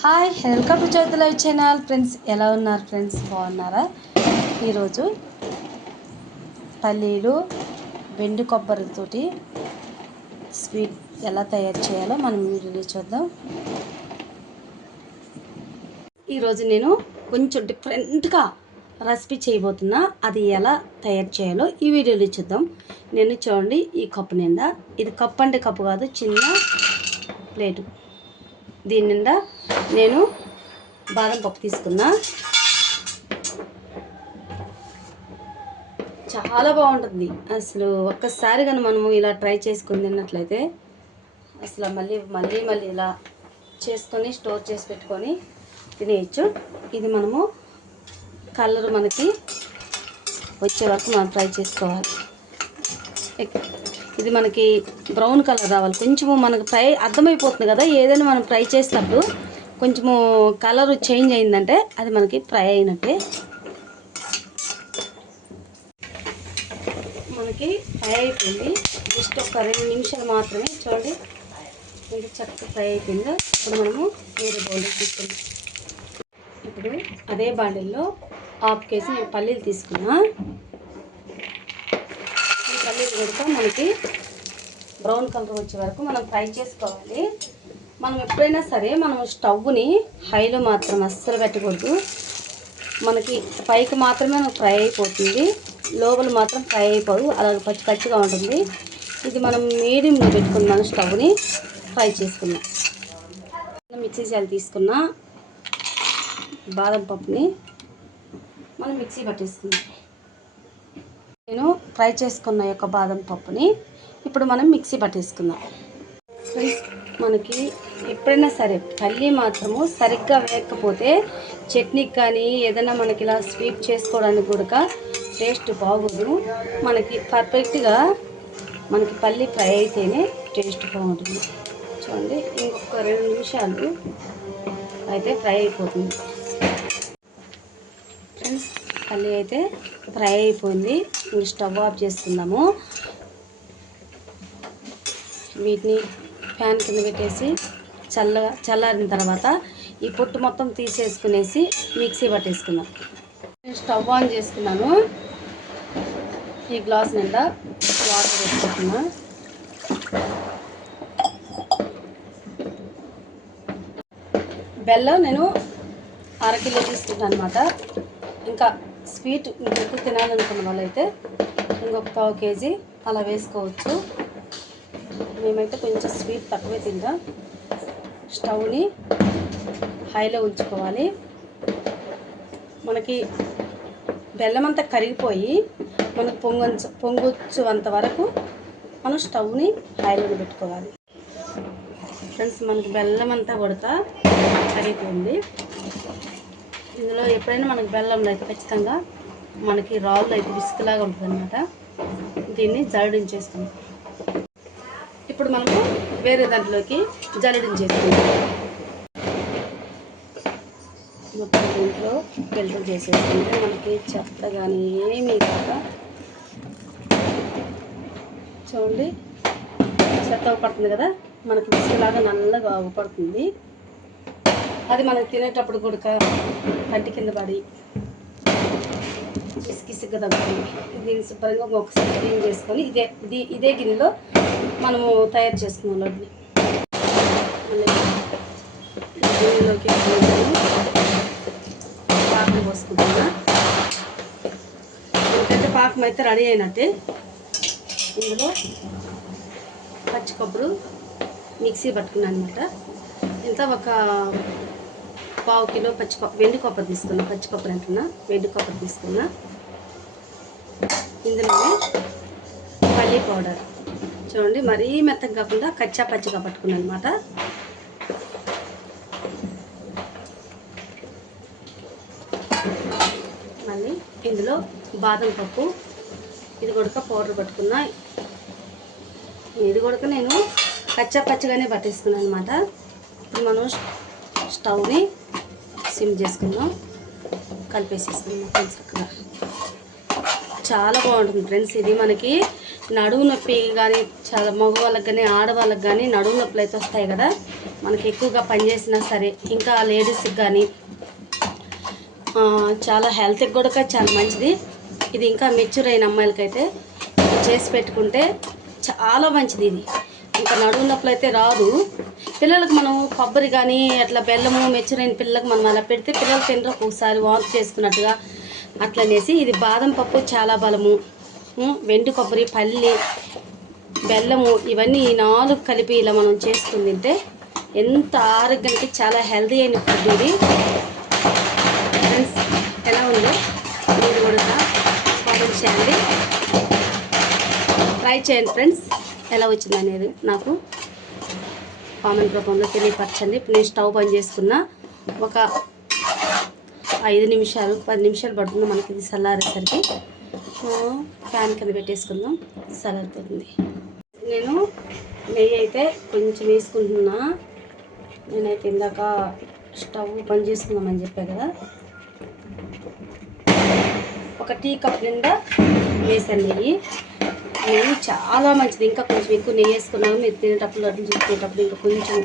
Hi welcome to Jyothi live channel friends ఎలా ఉన్నారు? Friends బాగున్నారా? ఈరోజు పల్లీలు వెండి కొబ్బరితోటి స్వీట్ ఎలా తయారు చేయాలో మనం వీడియో చూద్దాం. ఈరోజు నేను కొంచెం డిఫరెంట్గా రెసిపీ చేయబోతున్నా. అది ఎలా తయారు చేయాలో ఈ వీడియోలో చూద్దాం. నేను చూడండి ఈ కప్పు నిండా. ఇది కప్పు అంటే కప్పు కాదు చిన్న ప్లేటు. దీని నిండా నేను బాదం పప్పు తీసుకున్నా. చాలా బాగుంటుంది. అసలు ఒక్కసారి కానీ మనము ఇలా ట్రై చేసుకుని తిన్నట్లయితే అసలు మళ్ళీ మళ్ళీ మళ్ళీ ఇలా చేసుకొని స్టోర్ చేసి పెట్టుకొని తినేయచ్చు. ఇది మనము కలర్ మనకి వచ్చే వరకు మనం ట్రై చేసుకోవాలి. ఎక్- ఇది మనకి బ్రౌన్ కలర్ రావాలి. కొంచెము మనకు ఫ్రై అర్థమైపోతుంది కదా ఏదైనా మనం ఫ్రై చేసినప్పుడు కొంచెము కలర్ చేంజ్ అయిందంటే అది మనకి ఫ్రై అయినట్టే. మనకి ఫ్రై అయిపోయింది. జస్ట్ ఒక రెండు నిమిషాలు మాత్రమే చూడండి. ఎంత చక్కగా ఫ్రై అయిపోయిందో. ఇప్పుడు మనము వేరే బౌల్ తీసుకుందాం. ఇప్పుడు అదే బాండిల్లో హాఫ్ కేజీ నేను పల్లీలు తీసుకున్నా. ఈ మనకి బ్రౌన్ కలర్ వచ్చే వరకు మనం ఫ్రై చేసుకోవాలి. మనం ఎప్పుడైనా సరే మనం స్టవ్ని హైలో మాత్రం అస్సలు పెట్టకూడదు. మనకి పైకి మాత్రమే ఫ్రై అయిపోతుంది. లోపల మాత్రం ఫ్రై అయిపోదు అలా పచ్చి పచ్చిగా ఉంటుంది. ఇది మనం మీడియంలో పెట్టుకున్నాను స్టవ్ని ఫ్రై చేసుకున్నాం మిక్సీ జాలు తీసుకున్న బాదం పప్పుని మనం మిక్సీ పట్టేసుకుందాం. నేను ఫ్రై చేసుకున్న యొక్క బాదం పప్పుని ఇప్పుడు మనం మిక్సీ పట్టేసుకుందాం. ఫ్రెండ్స్ మనకి ఎప్పుడైనా సరే పల్లి మాత్రము సరిగ్గా వేయకపోతే చట్నీకి కానీ ఏదైనా మనకి ఇలా స్వీట్ చేసుకోవడానికి కూడా టేస్ట్ బాగోదు. మనకి పర్ఫెక్ట్గా మనకి పల్లి ఫ్రై అయితేనే టేస్ట్ బాగుంటుంది. చూడండి ఇంకొక రెండు నిమిషాలు అయితే ఫ్రై అయిపోతుంది. పల్లి అయితే ఫ్రై అయిపోయింది. స్టవ్ ఆఫ్ చేసుకుందాము వీటిని ఫ్యాన్ కింద పెట్టేసి చల్లగా చల్లారిన తర్వాత ఈ పొట్టు మొత్తం తీసేసుకునేసి మిక్సీ పట్టేసుకుందాం. నేను స్టవ్ ఆన్ చేసుకున్నాను ఈ గ్లాస్ నిండా వాటర్ వేసుకుంటున్నా. బెల్లం నేను అరకిలో తీసుకుంటాను అనమాట ఇంకా స్వీట్ మీకు ఎక్కువ తినాలనుకున్న వాళ్ళైతే ఇంకొక పావు కేజీ అలా వేసుకోవచ్చు. మేమైతే కొంచెం స్వీట్ తక్కువే తింటాం. స్టవ్ని హైలో ఉంచుకోవాలి. మనకి బెల్లం అంతా కరిగిపోయి మనకు పొంగొచ్చు పొంగొచ్చు అంతవరకు మనం స్టవ్ని హైలో పెట్టుకోవాలి ఫ్రెండ్స్ మనకి బెల్లం అంతా కొడతా కరిగిపోయింది. ఇందులో ఎప్పుడైనా మనకి బెల్లంలో అయితే ఖచ్చితంగా మనకి రాళ్ళు అయితే విసుకులాగా ఉంటుంది అనమాట దీన్ని జలడించేసుకుందాం. ఇప్పుడు మనము వేరే దాంట్లోకి జలడించేసుకుందాం మొత్తం దీంట్లో ఫిల్టర్ చేసేసుకుంటే మనకి చెత్త కానీ ఏమీ కాక చూడండి చెత్త పడుతుంది కదా? మనకి విసుగులాగా నల్లగా పడుతుంది అది మనం తినేటప్పుడు కూడా కంటి కింద పడి ఇసుకిసుగ్గా తగ్గుతుంది దీన్ని శుభ్రంగా ఒకసారి క్లీన్ చేసుకొని ఇదే ఇది ఇదే గిన్నెలో మనము తయారు చేసుకున్నాం లడ్డుని గిన్నెలోకి పాకం పోసుకుంటున్నా. ఎందుకంటే పాకం అయితే రెడీ అయినట్టే. ఇందులో పచ్చి కొబ్బరు మిక్సీ పట్టుకున్నాను అనమాట ఇంత ఒక పావు కిలో పచ్చి కొబ్బరి వెండి కొబ్బరి తీసుకున్నా పచ్చి కొబ్బరి అంటున్నా వెండి కొబ్బరి తీసుకున్నా. ఇందులోనే పల్లీ పౌడర్. చూడండి మరీ మెత్తగా కాకుండా కచ్చా పచ్చిగా పట్టుకున్నాను అనమాట మళ్ళీ ఇందులో బాదం పప్పు ఇది కొడుక పౌడర్ పట్టుకున్నా. ఇది కొడుక నేను కచ్చా పచ్చిగానే పట్టేసుకున్నాను అనమాట ఇప్పుడు మనం స్టవ్ని సిమ్ చేసుకుందాం. కలిపేసేసుకుందాం ఫ్రెండ్స్ చక్కగా. చాలా బాగుంటుంది ఫ్రెండ్స్ ఇది మనకి నడువు నొప్పి కానీ చాలా మగవాళ్ళకి కానీ ఆడవాళ్ళకి కానీ నడువు నొప్పులు అయితే వస్తాయి కదా. మనకి ఎక్కువగా పనిచేసినా సరే ఇంకా లేడీస్కి కానీ చాలా హెల్త్కి కూడా చాలా మంచిది. ఇది ఇంకా మెచ్యూర్ అయిన అమ్మాయిలకైతే చేసి పెట్టుకుంటే చాలా మంచిది ఇది. ఇంకా నడుము నొప్పులు అయితే రాదు. పిల్లలకు మనం కొబ్బరి కానీ అట్లా బెల్లము మెచ్చరైన పిల్లలకు మనం అలా పెడితే పిల్లలు తినరు ఒక్కొక్కసారి వాంతి చేసుకున్నట్టుగా. అట్లనేసి ఇది బాదం పప్పు చాలా బలము. వెండి కొబ్బరి పల్లి బెల్లము ఇవన్నీ ఈ నాలుగు కలిపి ఇలా మనం చేసుకుని తింటే ఎంత ఆరోగ్యానికి చాలా హెల్దీ అయిన ఫుడ్ ఇది. ఫ్రెండ్స్ ఎలా ఉందో మీరు కూడా కామెంట్ చేయండి. ట్రై చేయండి ఫ్రెండ్స్. ఎలా వచ్చింది అనేది నాకు కామెంట్ రూపంలో తెలియపరచండి. ఇప్పుడు నేను స్టవ్ బంద్ చేసుకున్న ఒక ఐదు నిమిషాలు పది నిమిషాలు పడుతుంది మనకి ఇది చల్లారేసరికి ఫ్యాన్ కింద పెట్టేసుకుందాం. చల్లారిపోతుంది నేను నెయ్యి అయితే కొంచెం వేసుకుంటున్నా. నేనైతే ఇందాక స్టవ్ బంద్ చేసుకుందామని చెప్పా కదా. ఒక టీ కప్ నిండా వేసాను నెయ్యి. నెయ్యి చాలా మంచిది. ఇంకా కొంచెం ఎక్కువ నెయ్యి వేసుకున్నాను. మీరు తినేటప్పుడు లడ్డు చూసుకునేటప్పుడు ఇంకా కొంచెం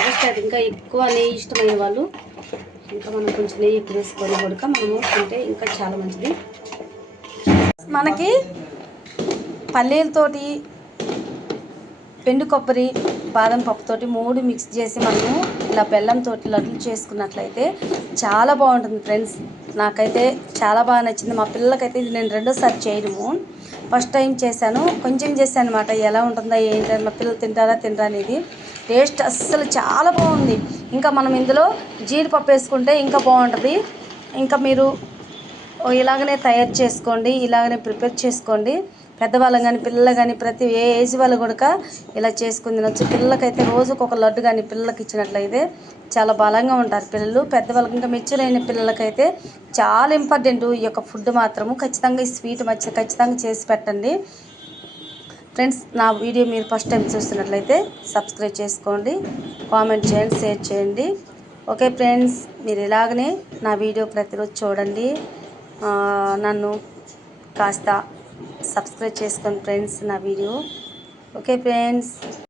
ఎక్స్ట్రా ఇంకా ఎక్కువ నెయ్యి ఇష్టమైన వాళ్ళు ఇంకా మనం కొంచెం నెయ్యి ఎక్కువ వేసుకొని కొడుక మనము తింటే ఇంకా చాలా మంచిది. మనకి పల్లీలతోటి పెండు కొబ్బరి బాదం పప్పుతోటి మూడు మిక్స్ చేసి మనము ఇలా బెల్లంతో లడ్లు చేసుకున్నట్లయితే చాలా బాగుంటుంది ఫ్రెండ్స్. నాకైతే చాలా బాగా నచ్చింది. మా పిల్లలకైతే ఇది నేను రెండోసారి చేయడము. ఫస్ట్ టైం చేశాను. కొంచెం చేశాను అనమాట ఎలా ఉంటుందో ఏంటి మా పిల్లలు తింటారా తినరా అనేది. టేస్ట్ అస్సలు చాలా బాగుంది. ఇంకా మనం ఇందులో జీడిపప్పు వేసుకుంటే ఇంకా బాగుంటుంది. ఇంకా మీరు ఇలాగనే తయారు చేసుకోండి ఇలాగనే ప్రిపేర్ చేసుకోండి. పెద్దవాళ్ళం కానీ పిల్లలు కానీ ప్రతి ఏ ఏజ్ వాళ్ళు కూడా ఇలా చేసుకుని తినొచ్చు. పిల్లలకైతే రోజుకు ఒక లడ్డు కానీ పిల్లలకి ఇచ్చినట్లయితే చాలా బలంగా ఉంటారు పిల్లలు. పెద్దవాళ్ళకి ఇంకా మెచ్యూర్ అయిన పిల్లలకైతే చాలా ఇంపార్టెంట్ ఈ యొక్క ఫుడ్ మాత్రము. ఖచ్చితంగా ఈ స్వీట్ మధ్య ఖచ్చితంగా చేసి పెట్టండి. ఫ్రెండ్స్ నా వీడియో మీరు ఫస్ట్ టైం చూస్తున్నట్లయితే సబ్స్క్రైబ్ చేసుకోండి. కామెంట్ చేయండి షేర్ చేయండి. ఓకే ఫ్రెండ్స్ మీరు ఇలాగనే నా వీడియో ప్రతిరోజు చూడండి. నన్ను కాస్త సబ్స్క్రైబ్ చేసుకోండి ఫ్రెండ్స్ నా వీడియో ఓకే ఫ్రెండ్స్